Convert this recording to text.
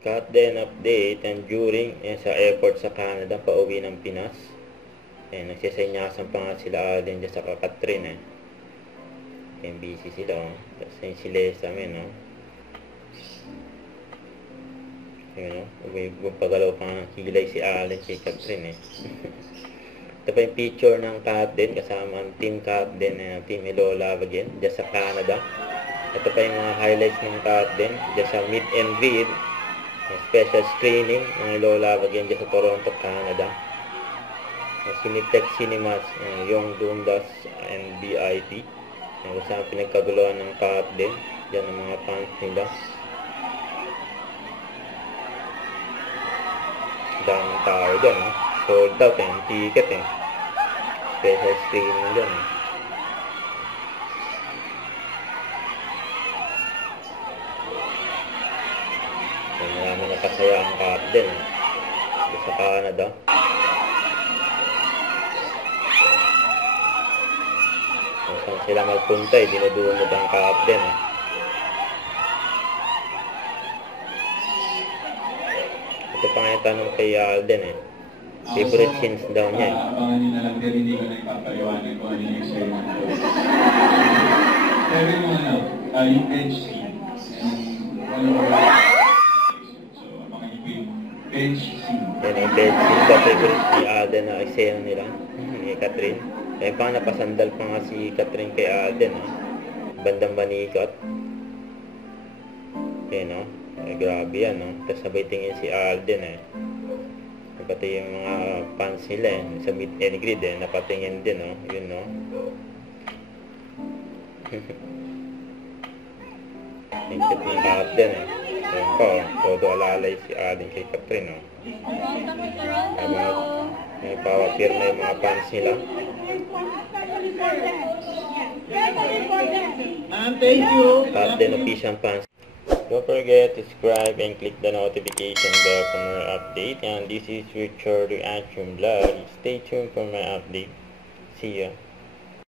Cut din update and during sa airport sa Canada, pauwi ng Pinas. Nagsisenyasan pa nga sila Alden dyan sa Catherine busy sila Tapos yung si Lesa pagalaw pa nga kilay si Alden kay Catherine Ito pa yung picture ng Catherine kasama ang team Catherine team Hello Love Again dyan sa Canada. Ito pa yung mga highlights ng Catherine dyan sa meet and greet, special screening ng Hello Love Again dyan sa Toronto, Canada. Cineplex Cinemas, yung Dundas and BIP. Kung saan pinagkaguluhan ng Catherine dyan ng mga fans nila. Daming tao dyan sold out yung ticket special screening dyan marami nakasaya ang Catherine sa Canada. Kung saan sila magpunta dinudunod ang Catherine Ito pa nga yung tanong kay Alden favorite scenes daw niya Abangan nyo na lang din, hindi ko na ipapaliwanag kung ano yung experiment ko. Pero yung bench scene, so abangan nyo po yung bench scene. Yan yung bench scene ba favorite ni Alden na eksena nila ni Catherine. Kaya pa napasandal pa nga si Catherine kay Alden bandang manikot grabe yan tapos sabay tingin si Alden pati yung mga fans nila sa meet and greet napatingin din yun tingkit ng Alden yun pa todo alalay si Alden kay Catherine may pawapir na yung mga fans nila Thank you. Alden official fans. Don't forget to subscribe and click the notification bell for more update. And this is Richard Reaction Vlog. Stay tuned for my update. See ya.